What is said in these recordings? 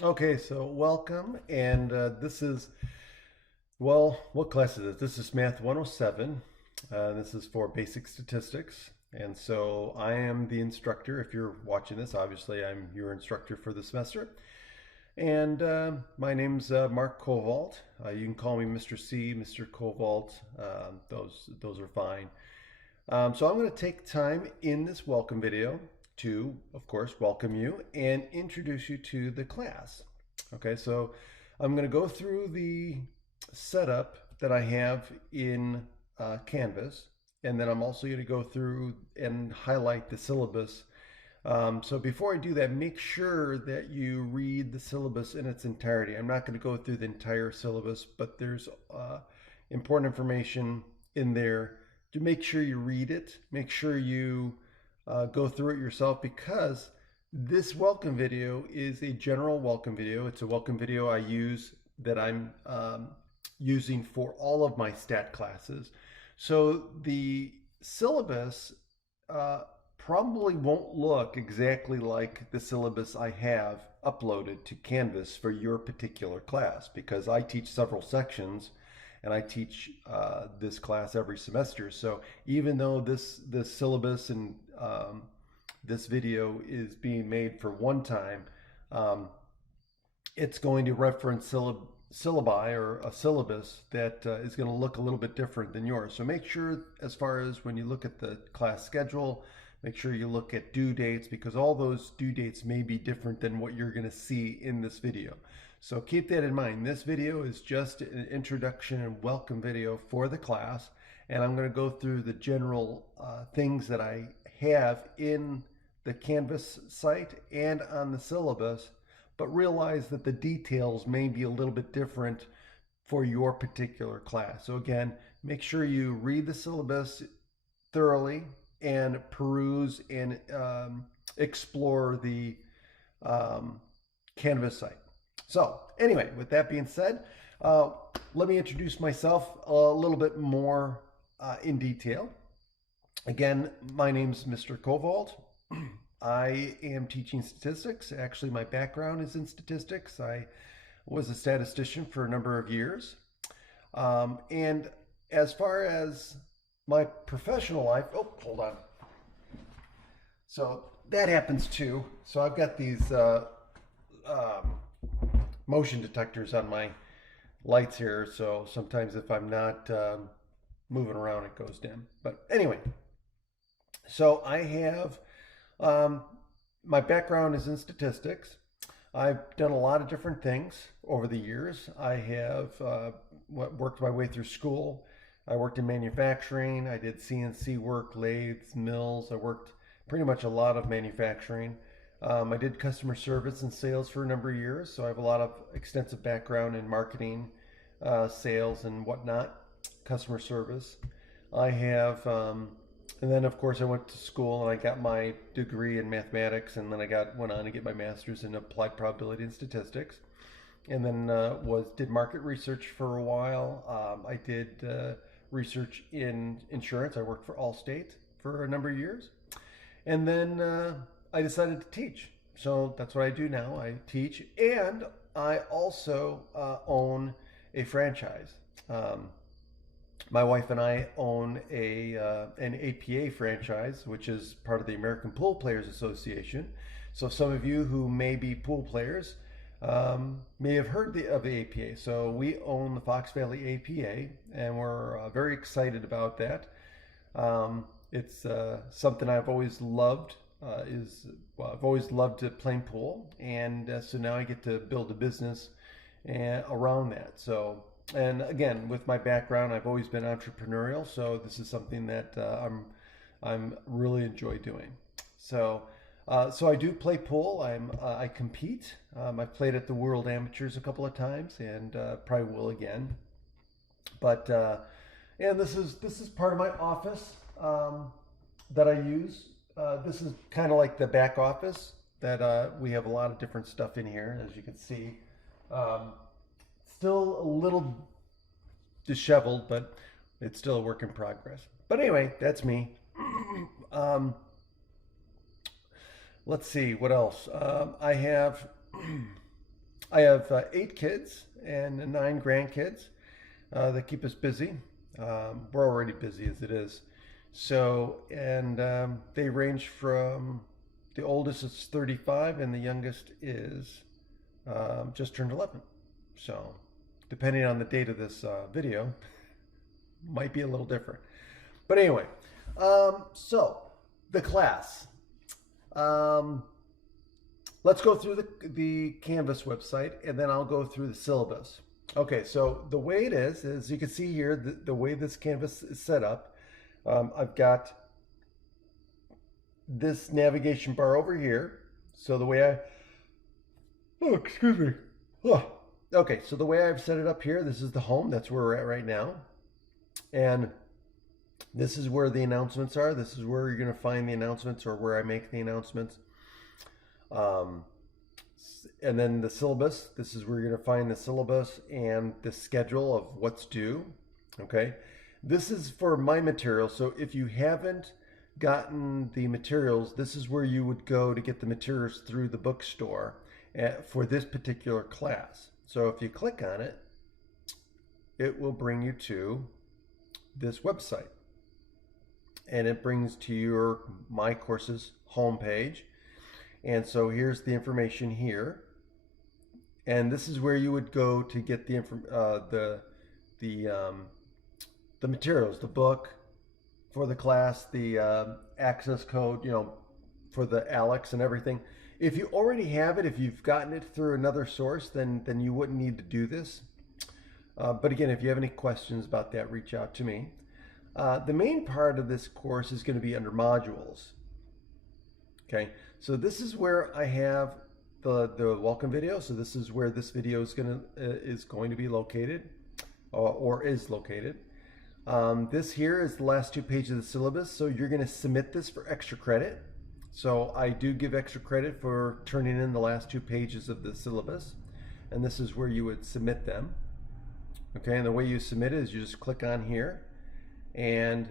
Okay, so welcome, and this is, well, what class is this? This is Math 107. This is for basic statistics, and so I am the instructor. If you're watching this, obviously I'm your instructor for the semester. And my name's Mark Kovalt. You can call me Mr. C, Mr. Kovalt. Those are fine. So I'm going to take time in this welcome video to, of course, welcome you and introduce you to the class. Okay, so I'm going to go through the setup that I have in Canvas, and then I'm also going to go through and highlight the syllabus. So before I do that, make sure that you read the syllabus in its entirety. I'm not going to go through the entire syllabus, but there's important information in there to make sure you read it. Make sure you go through it yourself, because this welcome video is a general welcome video. It's a welcome video I use that I'm using for all of my stat classes. So the syllabus probably won't look exactly like the syllabus I have uploaded to Canvas for your particular class, because I teach several sections and I teach this class every semester. So even though this syllabus and this video is being made for one time, um, it's going to reference syllabi or a syllabus that is going to look a little bit different than yours. So make sure, as far as when you look at the class schedule, make sure you look at due dates, because all those due dates may be different than what you're going to see in this video. So keep that in mind. This video is just an introduction and welcome video for the class, and I'm going to go through the general things that I have in the Canvas site and on the syllabus, but realize that the details may be a little bit different for your particular class. So again, make sure you read the syllabus thoroughly and peruse and explore the Canvas site. So anyway, with that being said, let me introduce myself a little bit more in detail. Again, my name's Mr. Kovalt. I am teaching statistics. Actually, my background is in statistics. I was a statistician for a number of years. And as far as my professional life, oh, hold on. So that happens too. So I've got these motion detectors on my lights here. So sometimes if I'm not moving around, it goes dim. But anyway, so I have my background is in statistics. I've done a lot of different things over the years. I have worked my way through school. I worked in manufacturing. I did CNC work, lathes, mills. I worked pretty much a lot of manufacturing. I did customer service and sales for a number of years, so I have a lot of extensive background in marketing, sales, and whatnot, customer service. I have and then, of course, I went to school and I got my degree in mathematics, and then went on to get my master's in applied probability and statistics, and then did market research for a while. I did research in insurance. I worked for Allstate for a number of years, and then I decided to teach. So that's what I do now. I teach, and I also own a franchise. My wife and I own an APA franchise, which is part of the American Pool Players Association. So some of you who may be pool players may have heard of the APA. So we own the Fox Valley APA, and we're very excited about that. It's something I've always loved. I've always loved playing pool, and so now I get to build a business around that. So. And again, with my background, I've always been entrepreneurial, so this is something that I'm really enjoy doing. So so I do play pool. I compete. I've played at the World Amateurs a couple of times, and probably will again. But and this is part of my office that I use. This is kind of like the back office that we have a lot of different stuff in here, as you can see. Still a little disheveled, but it's still a work in progress. But anyway, that's me. um, let's see what else. I have I have 8 kids and 9 grandkids that keep us busy. We're already busy as it is. So, and they range from the oldest is 35 and the youngest is just turned 11. So, depending on the date of this video, might be a little different. But anyway, so the class. Let's go through the Canvas website and then I'll go through the syllabus. Okay, so the way it is you can see here, the way this Canvas is set up, I've got this navigation bar over here. So the way excuse me. Oh, okay, so the way I've set it up here, this is the home. That's where we're at right now. And this is where the announcements are. This is where you're going to find the announcements or where I make the announcements. And then the syllabus, this is where you're going to find the syllabus and the schedule of what's due. Okay. This is for my material. So if you haven't gotten the materials, this is where you would go to get the materials through the bookstore for this particular class. So if you click on it, it will bring you to this website. And it brings to your My Courses homepage. And so here's the information here. And this is where you would go to get the materials, the book for the class, the access code, you know, for the Alex and everything. If you already have it, if you've gotten it through another source, then you wouldn't need to do this. But again, if you have any questions about that, reach out to me. The main part of this course is going to be under modules. Okay, so this is where I have the welcome video. So this is where this video is going to be located, or is located. This here is the last 2 pages of the syllabus. So you're going to submit this for extra credit. So I do give extra credit for turning in the last 2 pages of the syllabus, and this is where you would submit them. Okay, and the way you submit it is you just click on here, and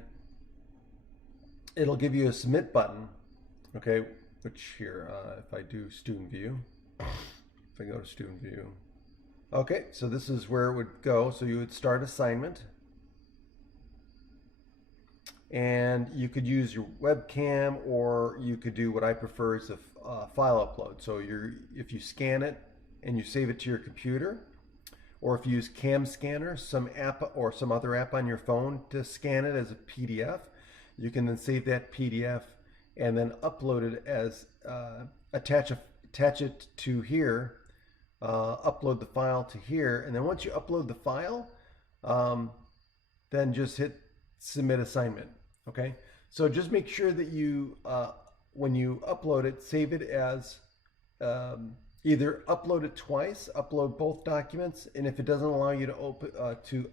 it'll give you a submit button. Okay, which here, if I do student view, if I go to student view, okay, so this is where it would go. So you would start assignment, and you could use your webcam, or you could do what I prefer is a file upload. So if you scan it and you save it to your computer, or if you use Cam Scanner, some app or some other app on your phone to scan it as a PDF, you can then save that PDF and then upload it as attach it to here, upload the file to here, and then once you upload the file, then just hit submit assignment. Okay, so just make sure that you when you upload it, save it as either upload it twice, upload both documents, and if it doesn't allow you to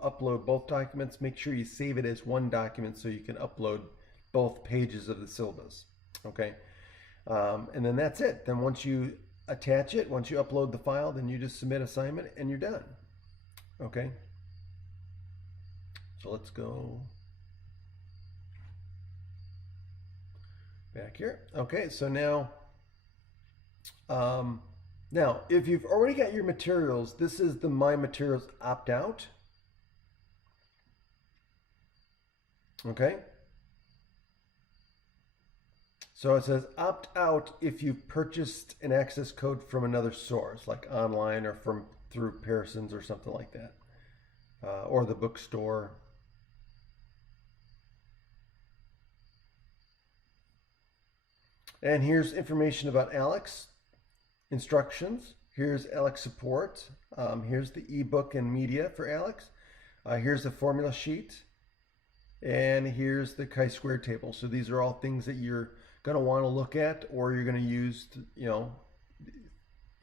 upload both documents, make sure you save it as one document so you can upload both pages of the syllabus. Okay, and then that's it. Then once you attach it, once you upload the file, then you just submit assignment and you're done. Okay, so let's go back here. Okay, so now if you've already got your materials, this is the My Materials opt-out. Okay. So it says opt out if you've purchased an access code from another source, like online or through Pearson's or something like that, or the bookstore. And here's information about Alex. Instructions. Here's Alex support. Here's the ebook and media for Alex. Here's the formula sheet. And here's the chi-square table. So these are all things that you're going to want to look at, or you're going to use, you know,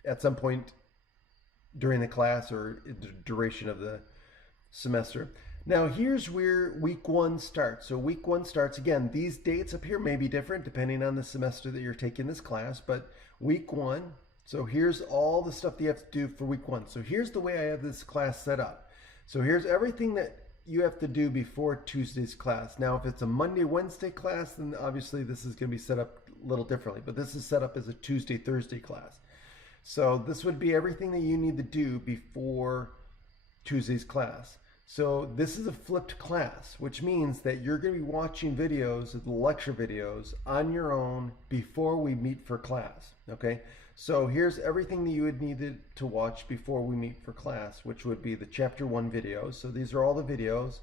at some point during the class or the duration of the semester. Now here's where week 1 starts. So week 1 starts, again, these dates up here may be different depending on the semester that you're taking this class, but week 1, so here's all the stuff that you have to do for week 1. So here's the way I have this class set up. So here's everything that you have to do before Tuesday's class. Now, if it's a Monday, Wednesday class, then obviously this is going to be set up a little differently, but this is set up as a Tuesday, Thursday class. So this would be everything that you need to do before Tuesday's class. So this is a flipped class, which means that you're going to be watching videos, the lecture videos, on your own before we meet for class. Okay, so here's everything that you would need to watch before we meet for class, which would be the chapter 1 videos. So these are all the videos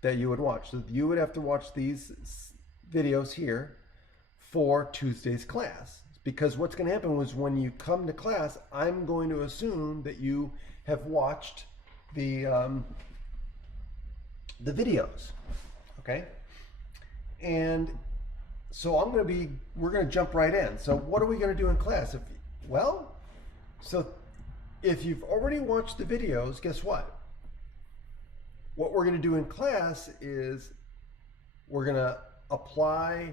that you would watch. So you would have to watch these videos here for Tuesday's class. Because what's going to happen is when you come to class, I'm going to assume that you have watched the videos, okay? And so we're going to jump right in. So what are we going to do in class? So if you've already watched the videos, guess what? What we're going to do in class is we're going to apply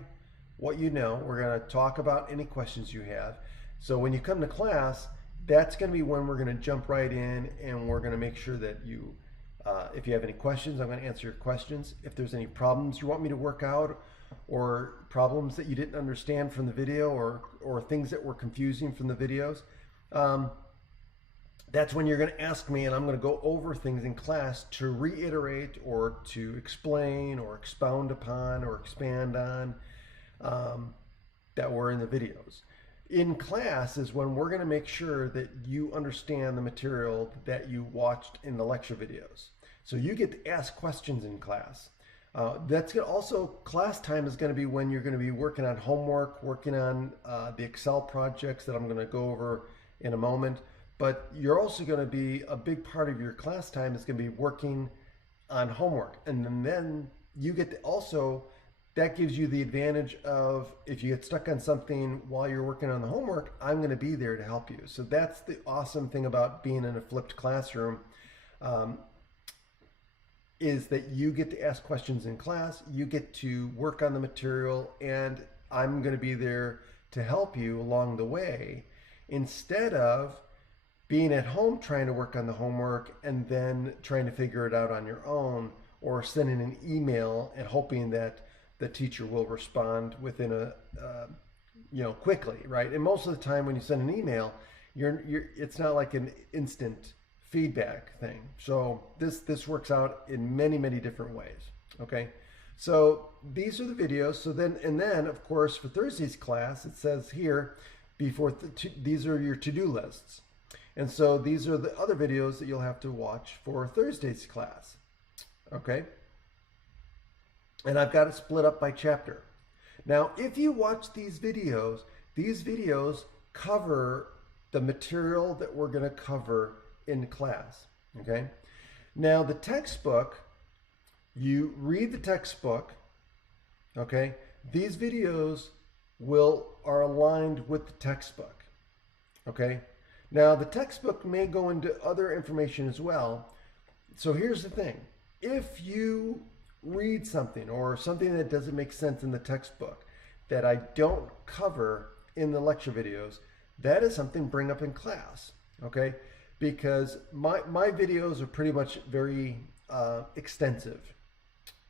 what you know. We're going to talk about any questions you have. So when you come to class, that's going to be when we're going to jump right in, and we're going to make sure that you, if you have any questions, I'm going to answer your questions. If there's any problems you want me to work out, or problems that you didn't understand from the video, or things that were confusing from the videos, that's when you're going to ask me, and I'm going to go over things in class to reiterate or to explain or expound upon or expand on that were in the videos. In class is when we're going to make sure that you understand the material that you watched in the lecture videos. So you get to ask questions in class. That's going to also, class time is going to be when you're going to be working on homework, working on the Excel projects that I'm going to go over in a moment. But you're also going to be, a big part of your class time is going to be working on homework. And then you get to also, that gives you the advantage of, if you get stuck on something while you're working on the homework, I'm going to be there to help you. So that's the awesome thing about being in a flipped classroom, is that you get to ask questions in class, you get to work on the material, and I'm going to be there to help you along the way, instead of being at home trying to work on the homework and then trying to figure it out on your own, or sending an email and hoping that the teacher will respond within quickly, right? And most of the time when you send an email, it's not like an instant feedback thing. So this works out in many, many different ways. Okay, so these are the videos. So then of course for Thursday's class, it says here these are your to-do lists, and so these are the other videos that you'll have to watch for Thursday's class. Okay, and I've got it split up by chapter. Now if you watch these videos cover the material that we're going to cover in class. Okay, now the textbook, you read the textbook. Okay, these videos are aligned with the textbook. Okay, now the textbook may go into other information as well. So here's the thing: if you read something or something that doesn't make sense in the textbook that I don't cover in the lecture videos, that is something to bring up in class. Okay, because my videos are pretty much very extensive.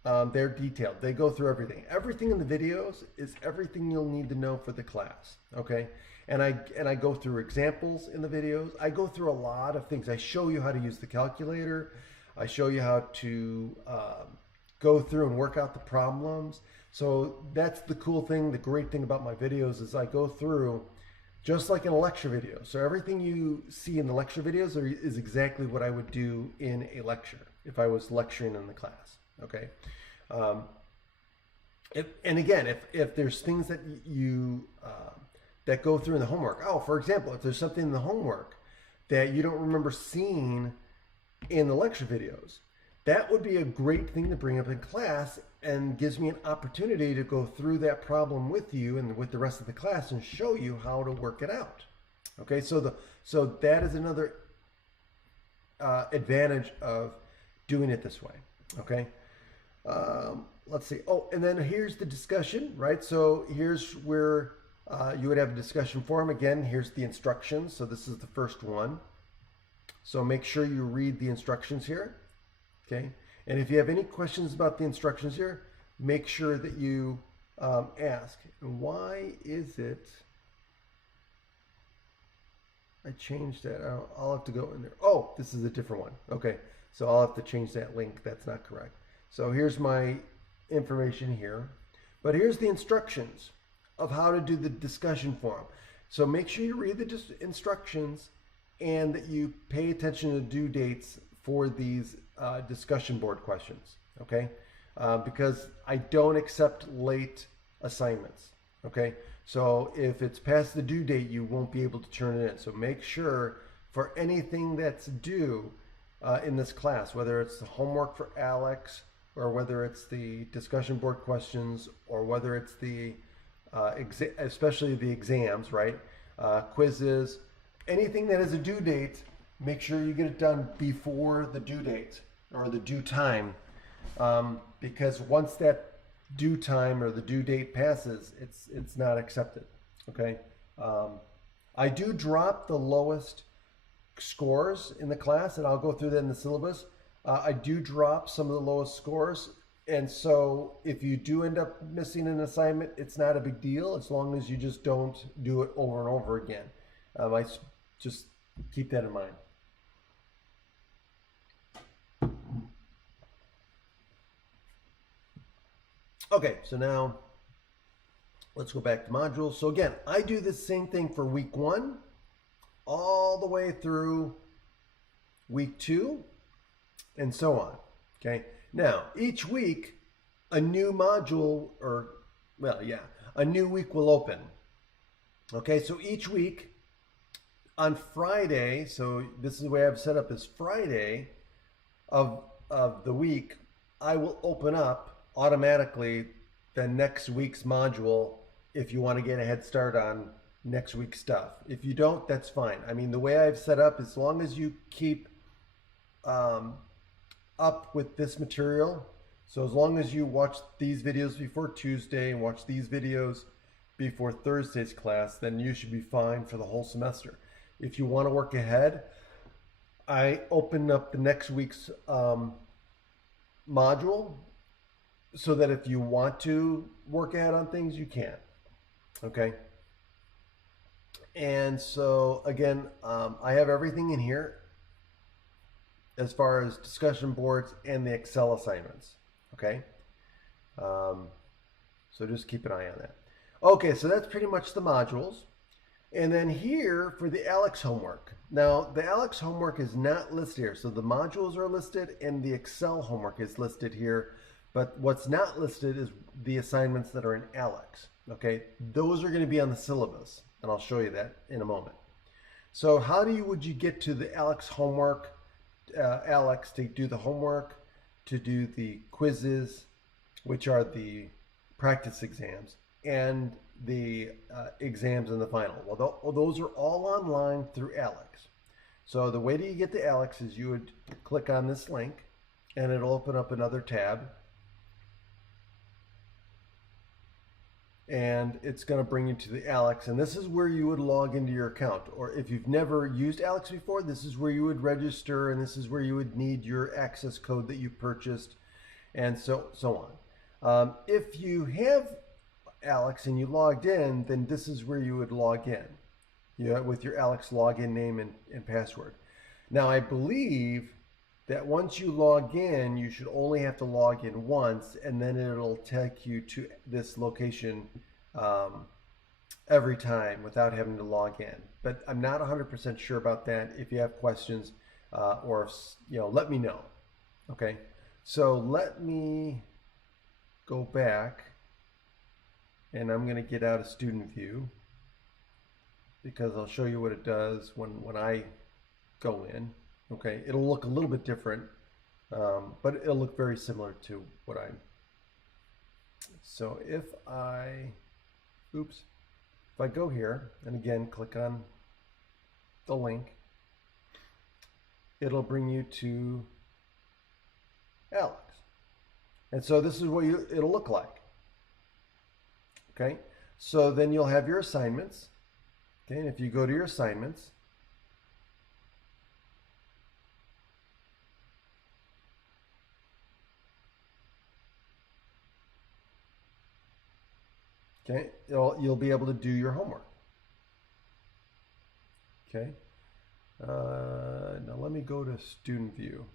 They're detailed. They go through everything. Everything in the videos is everything you'll need to know for the class. Okay, and I go through examples in the videos. I go through a lot of things. I show you how to use the calculator. I show you how to go through and work out the problems. So that's the cool thing, the great thing about my videos, is I go through just like in a lecture video. So everything you see in the lecture videos is exactly what I would do in a lecture if I was lecturing in the class. Okay. If there's things that you that go through in the homework. Oh, for example, if there's something in the homework that you don't remember seeing in the lecture videos, that would be a great thing to bring up in class, and gives me an opportunity to go through that problem with you and with the rest of the class and show you how to work it out. Okay, so that is another advantage of doing it this way. Okay, let's see. Oh, and then here's the discussion, right? So here's where you would have a discussion forum. Again, here's the instructions. So this is the first one. So make sure you read the instructions here. Okay, and if you have any questions about the instructions here, make sure that you ask. And why is it I changed that. I'll have to go in there. Oh, this is a different one. Okay, so I'll have to change that link. That's not correct. So here's my information here. But here's the instructions of how to do the discussion forum. So make sure you read the instructions and that you pay attention to due dates for these discussion board questions. Okay, because I don't accept late assignments. Okay, so if it's past the due date, you won't be able to turn it in. So make sure for anything that's due in this class, whether it's the homework for Alex, or whether it's the discussion board questions, or whether it's the especially the exams, right? Quizzes, anything that has a due date, make sure you get it done before the due date or the due time, because once that due time or the due date passes, it's not accepted. Okay, I do drop the lowest scores in the class, and I'll go through that in the syllabus. I do drop some of the lowest scores, and so if you do end up missing an assignment, it's not a big deal as long as you just don't do it over and over again. I just keep that in mind. Okay, so now let's go back to modules. So again, I do the same thing for week 1 all the way through week 2 and so on. Okay, now each week a new module, or well, yeah, a new week will open. Okay, so each week on Friday, so this is the way I've set up, is Friday of the week, I will open up automatically the next week's module if you want to get a head start on next week's stuff. If you don't, that's fine. I mean, the way I've set up, as long as you keep up with this material, so as long as you watch these videos before Tuesday and watch these videos before Thursday's class, then you should be fine for the whole semester. If you want to work ahead, I open up the next week's module so that if you want to work ahead on things, you can. Okay. And so again, I have everything in here as far as discussion boards and the Excel assignments. Okay. So just keep an eye on that. Okay, so that's pretty much the modules. And then here for the Alex homework. Now, the Alex homework is not listed here. So the modules are listed and the Excel homework is listed here. But what's not listed is the assignments that are in Alex. Okay, those are going to be on the syllabus, and I'll show you that in a moment. So how would you get to the Alex homework? Alex, to do the homework, to do the quizzes, which are the practice exams, and the exams in the final. Well, those are all online through Alex. So the way that you get to Alex is you would click on this link, and it'll open up another tab. And it's going to bring you to the Alex, and this is where you would log into your account. Or if you've never used Alex before, this is where you would register, and this is where you would need your access code that you purchased, and so on. If you have Alex and you logged in, then this is where you would log in, with your Alex login name and password. Now, I believe that once you log in, you should only have to log in once, and then it'll take you to this location every time without having to log in. But I'm not 100% sure about that. If you have questions, or let me know. Okay, so let me go back, and I'm going to get out of student view because I'll show you what it does when I go in. Okay, it'll look a little bit different, but it'll look very similar to what I'm. So if I go here and again click on the link, it'll bring you to Alex. And so this is what it'll look like. Okay, so then you'll have your assignments. Okay, and if you go to your assignments, okay, you'll be able to do your homework. Okay, Now let me go to student view.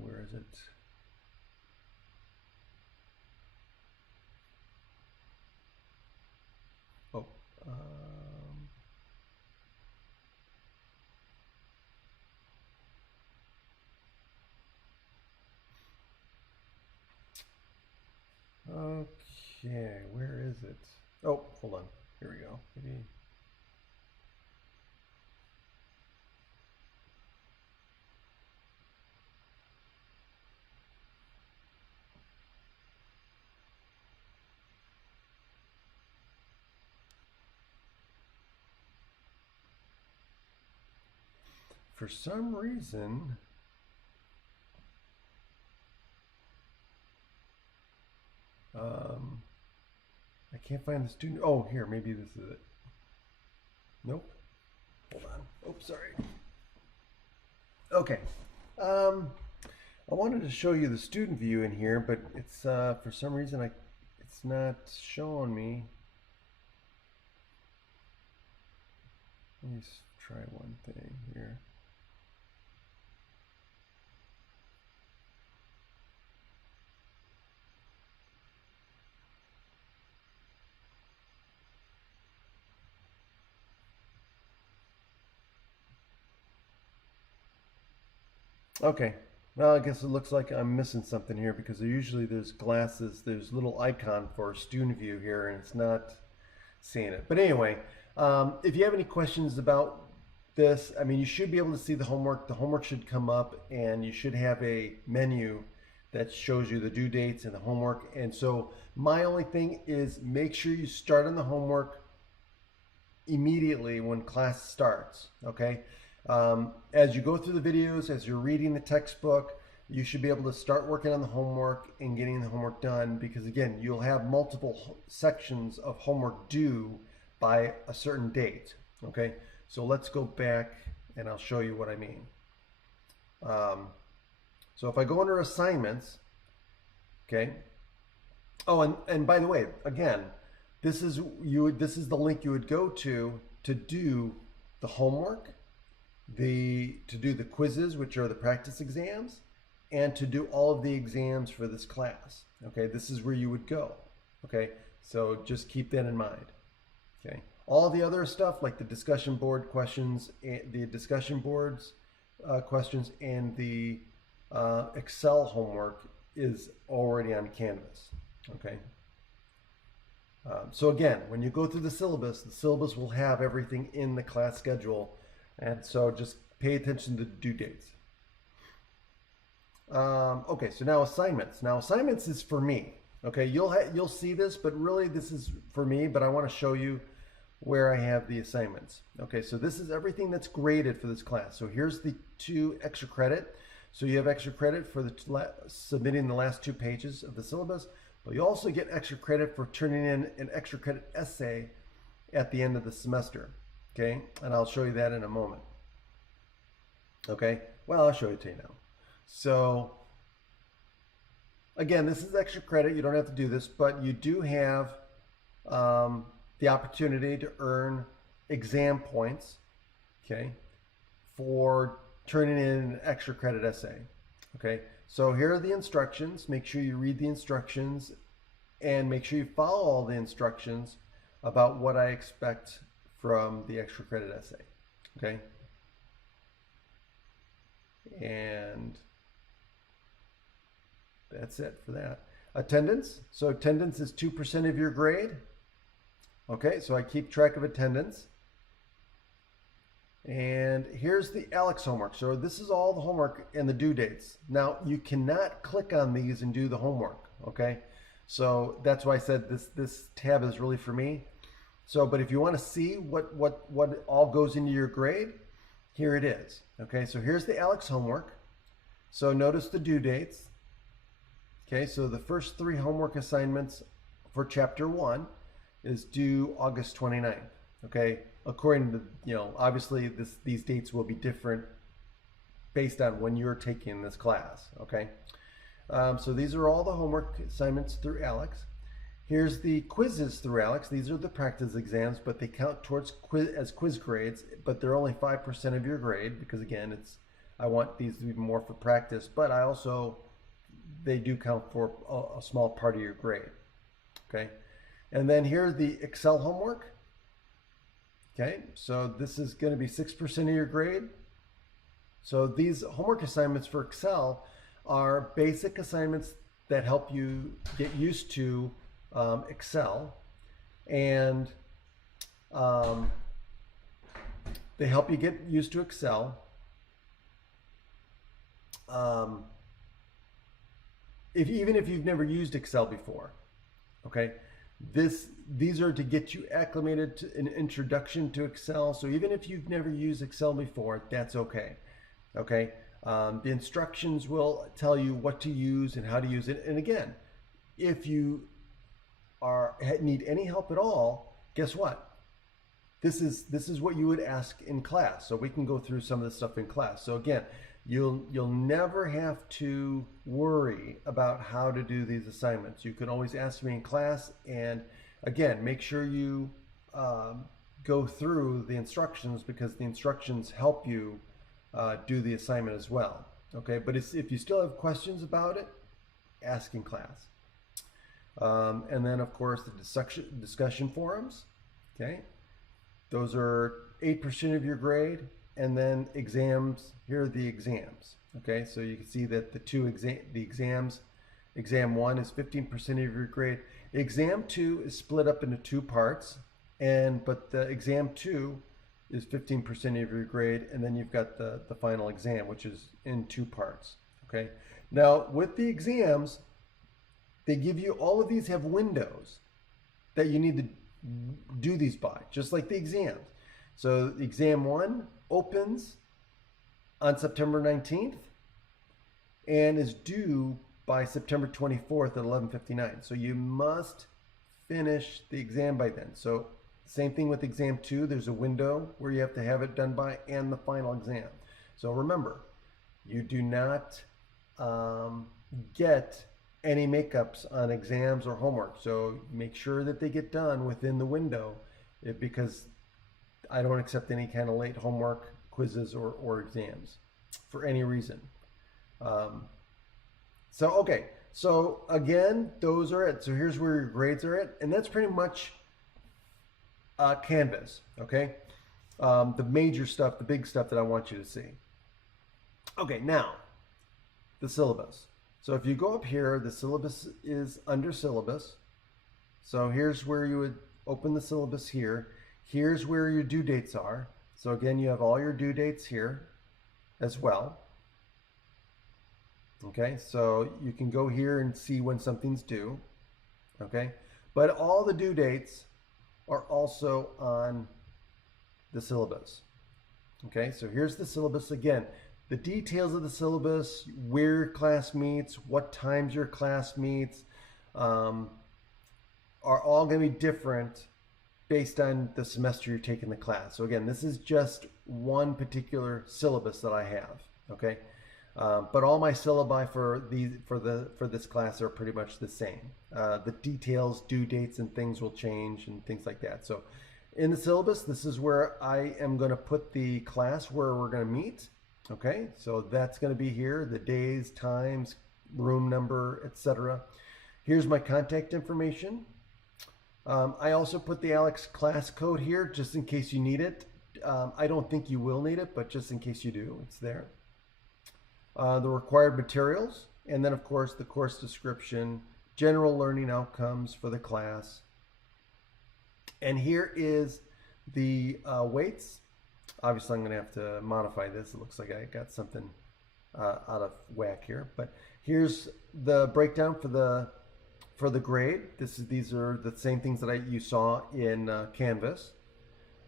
Where is it? Oh, okay, where is it? Oh, hold on. Here we go. Maybe. For some reason, I can't find the student. Oh, here, maybe this is it. Nope. Hold on. Oops, sorry. Okay. I wanted to show you the student view in here, but it's for some reason it's not showing me. Let me try one thing here. Okay, well, I guess it looks like I'm missing something here because usually there's glasses, there's little icon for student view here, and it's not seeing it. But anyway, if you have any questions about this, I mean, you should be able to see the homework. The homework should come up, and you should have a menu that shows you the due dates and the homework. And so my only thing is make sure you start on the homework immediately when class starts, okay? As you go through the videos, as you're reading the textbook, you should be able to start working on the homework and getting the homework done, because again, you'll have multiple sections of homework due by a certain date, okay? So let's go back and I'll show you what I mean. So if I go under assignments, okay? Oh, and by the way, again, this is the link you would go to do the homework, to do the quizzes, which are the practice exams, and to do all of the exams for this class. Okay, this is where you would go. Okay, so just keep that in mind. Okay, all the other stuff like the discussion board questions, the discussion boards questions, and the Excel homework is already on Canvas. Okay. So again, when you go through the syllabus will have everything in the class schedule, and so just pay attention to the due dates. Okay, so now assignments. Now assignments is for me. Okay, you'll see this, but really this is for me. But I want to show you where I have the assignments. Okay, so this is everything that's graded for this class. So here's the 2 extra credit. So you have extra credit for submitting the last 2 pages of the syllabus, but you also get extra credit for turning in an extra credit essay at the end of the semester. Okay, and I'll show you that in a moment. Okay, well, I'll show it to you now. So again, this is extra credit. You don't have to do this, but you do have the opportunity to earn exam points, okay, for turning in an extra credit essay. Okay, so here are the instructions. Make sure you read the instructions and make sure you follow all the instructions about what I expect from the extra credit essay. Okay, and that's it for that. Attendance. So attendance is 2% of your grade. Okay, so I keep track of attendance. And here's the Alex homework. So this is all the homework and the due dates. Now you cannot click on these and do the homework. Okay, so that's why I said this tab is really for me. So, but if you want to see what all goes into your grade, here it is. Okay, so here's the Alex homework. So notice the due dates. Okay, so the first 3 homework assignments for chapter 1 is due August 29th. Okay, according to, you know, obviously these dates will be different based on when you're taking this class. Okay, so these are all the homework assignments through Alex. Here's the quizzes through ALEKS. These are the practice exams, but they count towards quiz grades, but they're only 5% of your grade because again, I want these to be more for practice, but they do count for a small part of your grade. Okay. And then here's the Excel homework. Okay. So this is going to be 6% of your grade. So these homework assignments for Excel are basic assignments that help you get used to Excel, and they help you get used to Excel. Even if you've never used Excel before, okay, these are to get you acclimated to an introduction to Excel. So even if you've never used Excel before, that's okay. Okay, the instructions will tell you what to use and how to use it. And again, if you need any help at all, guess what? This is what you would ask in class. So we can go through some of this stuff in class. So again, you'll never have to worry about how to do these assignments. You can always ask me in class, and again, make sure you go through the instructions, because the instructions help you do the assignment as well. Okay, but if you still have questions about it, ask in class. And then of course the discussion forums. Okay, those are 8% of your grade. And then exams, here are the exams. Okay, so you can see that the exams, exam 1 is 15% of your grade. Exam 2 is split up into 2 parts, but the exam 2 is 15% of your grade, and then you've got the final exam, which is in 2 parts. Okay, now with the exams, they give you, all of these have windows that you need to do these by, just like the exams. So exam 1 opens on September 19th and is due by September 24th at 11:59. So you must finish the exam by then. So same thing with exam 2, there's a window where you have to have it done by, and the final exam. So remember, you do not get any makeups on exams or homework. So make sure that they get done within the window, because I don't accept any kind of late homework, quizzes, or exams for any reason. Okay, so again, those are it. So here's where your grades are at, and that's pretty much Canvas, okay? The major stuff, the big stuff that I want you to see. Okay, now, the syllabus. So if you go up here, the syllabus is under syllabus. So here's where you would open the syllabus here. Here's where your due dates are. So again, you have all your due dates here as well. Okay, so you can go here and see when something's due. Okay, but all the due dates are also on the syllabus. Okay, so here's the syllabus again. The details of the syllabus, where your class meets, what times your class meets, are all going to be different based on the semester you're taking the class. So again, this is just one particular syllabus that I have. Okay, but all my syllabi for this class are pretty much the same. The details, due dates, and things will change and things like that. So in the syllabus, this is where I am going to put the class where we're going to meet. Okay, so that's going to be here, the days, times, room number, etc. Here's my contact information. I also put the ALEKS class code here just in case you need it. I don't think you will need it, but just in case you do, it's there. The required materials, and then of course the course description, general learning outcomes for the class. And here is the weights. Obviously I'm going to have to modify this. It looks like I got something out of whack here, but here's the breakdown for the grade. These are the same things that you saw in Canvas.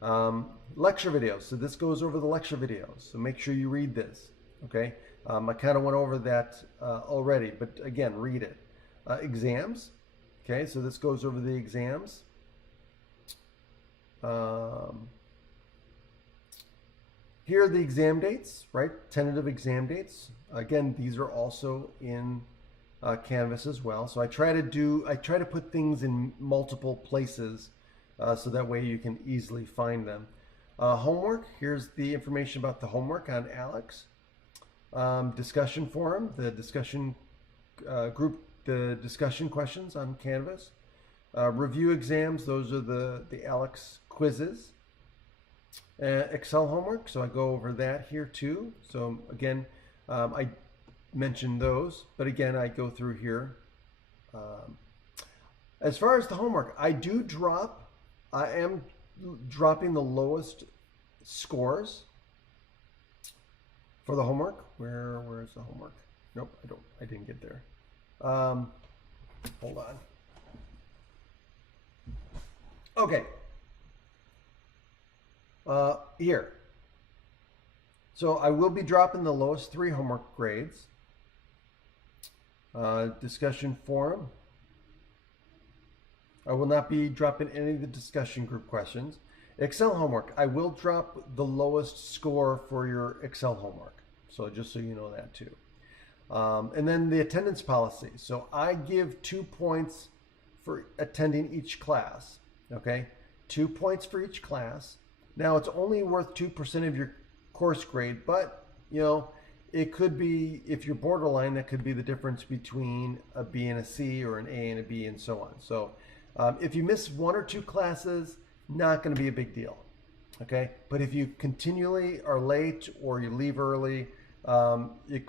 Lecture videos. So this goes over the lecture videos. So make sure you read this. Okay. I kind of went over that already, but again, read it. Exams. Okay. So this goes over the exams. Here are the exam dates, right? Tentative exam dates. Again, these are also in Canvas as well. So I try to put things in multiple places so that way you can easily find them. Homework, here's the information about the homework on Alex. Discussion forum, the discussion group, the discussion questions on Canvas. Review exams, those are the Alex quizzes. Excel homework, so I go over that here too. So again, I mentioned those, but again, I go through here. As far as the homework, I am dropping the lowest scores for the homework. Where is the homework? Nope, I didn't get there. Hold on. Okay. Here. So I will be dropping the lowest 3 homework grades. Discussion forum. I will not be dropping any of the discussion group questions. Excel homework. I will drop the lowest score for your Excel homework. So just so you know that too. And then the attendance policy. So I give 2 points for attending each class. Okay, 2 points for each class. Now it's only worth 2% of your course grade, but you know, it could be, if you're borderline, that could be the difference between a B and a C, or an A and a B, and so on. So if you miss 1 or 2 classes, not going to be a big deal. Okay, but if you continually are late or you leave early, I mean,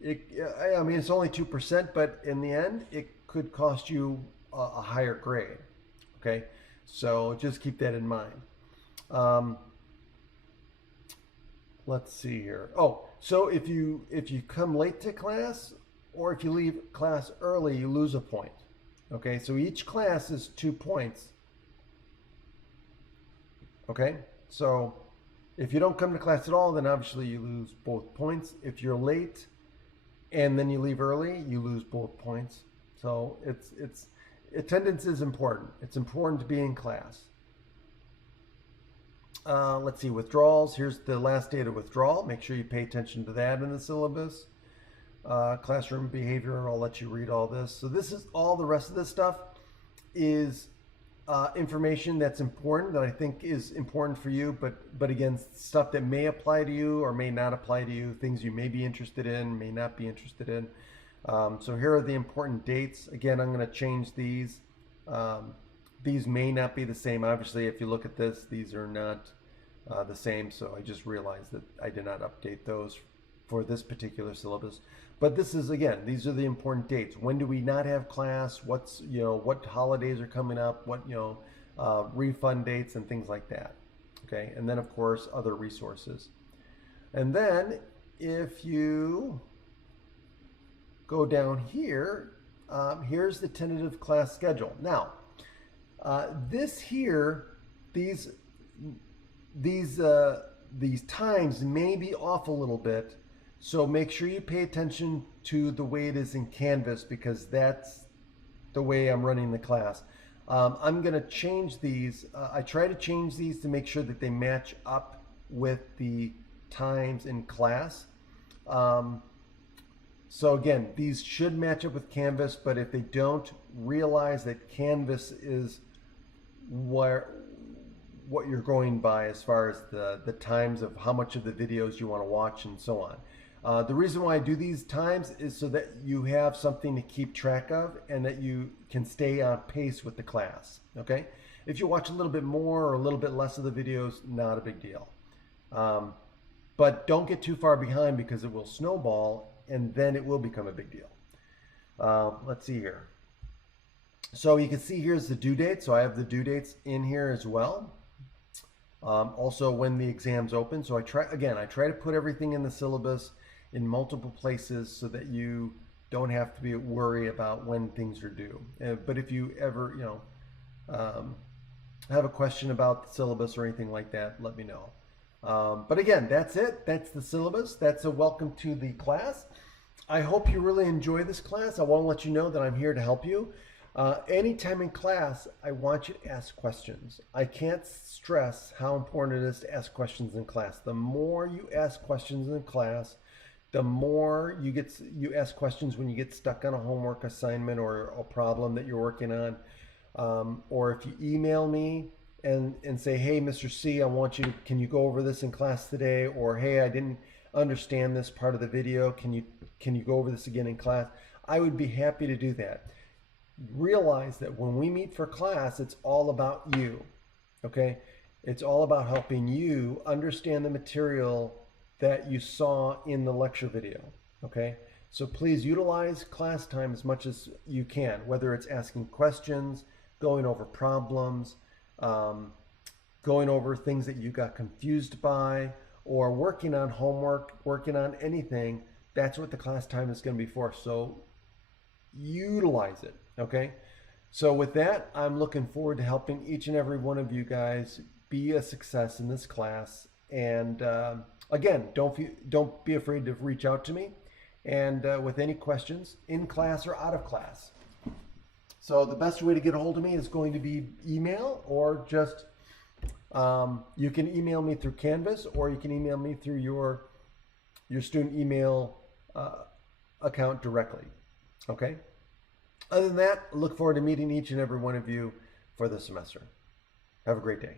it's only 2%, but in the end, it could cost you a higher grade. Okay, so just keep that in mind. Let's see here. Oh, so if you come late to class, or if you leave class early, you lose a point. Okay, so each class is 2 points. Okay, so if you don't come to class at all, then obviously you lose both points. If you're late and then you leave early, you lose both points. So it's attendance is important. It's important to be in class. Let's see, withdrawals. Here's the last day to withdrawal. Make sure you pay attention to that in the syllabus. Classroom behavior, I'll let you read all this. So this is all, the rest of this stuff is information that's important, that I think is important for you, but again, stuff that may apply to you or may not apply to you, things you may be interested in, may not be interested in. So here are the important dates. Again, I'm going to change these. These may not be the same. Obviously, if you look at this, these are not the same. So I just realized that I did not update those for this particular syllabus. But this is, again, these are the important dates. When do we not have class? What's, what holidays are coming up? What, refund dates and things like that. Okay, and then of course other resources. And then if you go down here, here's the tentative class schedule. Now, this here, these times may be off a little bit, so make sure you pay attention to the way it is in Canvas, because that's the way I'm running the class. I'm going to change these. I try to change these to make sure that they match up with the times in class. So again, these should match up with Canvas, but if they don't, realize that Canvas is what you're going by as far as the times of how much of the videos you want to watch and so on. The reason why I do these times is so that you have something to keep track of and that you can stay on pace with the class. Okay, if you watch a little bit more or a little bit less of the videos, not a big deal. But don't get too far behind, because it will snowball and then it will become a big deal. Let's see here. So you can see here's the due date. So I have the due dates in here as well. Also when the exams open. So I try to put everything in the syllabus in multiple places so that you don't have to worry about when things are due. But if you ever, have a question about the syllabus or anything like that, let me know. But again, that's it. That's the syllabus. That's a welcome to the class. I hope you really enjoy this class. I want to let you know that I'm here to help you. Anytime in class, I want you to ask questions. I can't stress how important it is to ask questions in class. The more you ask questions in class, the more you ask questions when you get stuck on a homework assignment or a problem that you're working on, or if you email me and say, hey, Mr. C, can you go over this in class today? Or, hey, I didn't understand this part of the video. Can you go over this again in class? I would be happy to do that. Realize that when we meet for class, it's all about you, okay? It's all about helping you understand the material that you saw in the lecture video, okay? So please utilize class time as much as you can, whether it's asking questions, going over problems, going over things that you got confused by, or working on homework, working on anything. That's what the class time is going to be for. So utilize it, okay? So with that, I'm looking forward to helping each and every one of you guys be a success in this class. And again, don't be afraid to reach out to me and with any questions in class or out of class. So the best way to get a hold of me is going to be email, or just you can email me through Canvas, or you can email me through your student email account directly. Okay? Other than that, I look forward to meeting each and every one of you for the semester. Have a great day.